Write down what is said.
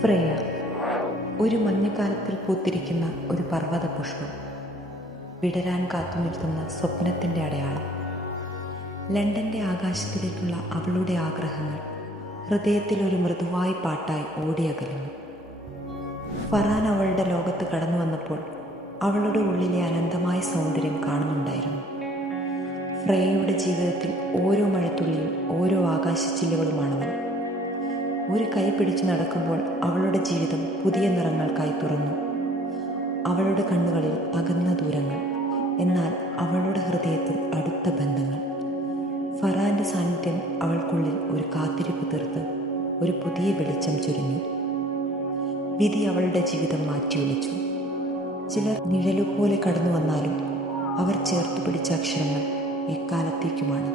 Freya ഒരു മഞ്ഞുകാലത്തിൽ പൂത്തിരിക്കുന്ന ഒരു പർവ്വത പുഷ്പം, വിടരാൻ കാത്തുനിൽക്കുന്ന സ്വപ്നത്തിൻ്റെ അടയാളം. ലണ്ടൻ്റെ ആകാശത്തിലേക്കുള്ള അവളുടെ ആഗ്രഹങ്ങൾ ഹൃദയത്തിൽ ഒരു മൃദുവായ പാട്ടായി ഓടിയകലുന്നു. ഫറാൻ അവളുടെ ലോകത്ത് കടന്നു വന്നപ്പോൾ അവളുടെ ഉള്ളിലെ അനന്തമായ സൗന്ദര്യം കാണുന്നുണ്ടായിരുന്നു. ഫ്രേയയുടെ ജീവിതത്തിൽ ഓരോ മഴത്തുള്ളിയും ഓരോ ആകാശച്ചില്ലുകളുമാണവൾ. ഒരു കൈ പിടിച്ചു നടക്കുമ്പോൾ അവളുടെ ജീവിതം പുതിയ നിറങ്ങൾക്കായി തുറന്നു. അവളുടെ കണ്ണുകളിൽ അകന്ന ദൂരങ്ങൾ, എന്നാൽ അവളുടെ ഹൃദയത്തിൽ അടുത്ത ബന്ധങ്ങൾ. ഫറാൻ്റെ സാന്നിധ്യം അവൾക്കുള്ളിൽ ഒരു കാത്തിരിപ്പ് തീർത്ത് ഒരു പുതിയ വെളിച്ചം ചൊരിഞ്ഞു. വിധി അവളുടെ ജീവിതം മാറ്റിയൊലിച്ചു. ചിലർ നിഴലുപോലെ കടന്നു വന്നാലും അവർ ചേർത്ത് പിടിച്ച അക്ഷരങ്ങൾ എക്കാലത്തേക്കുമാണ്.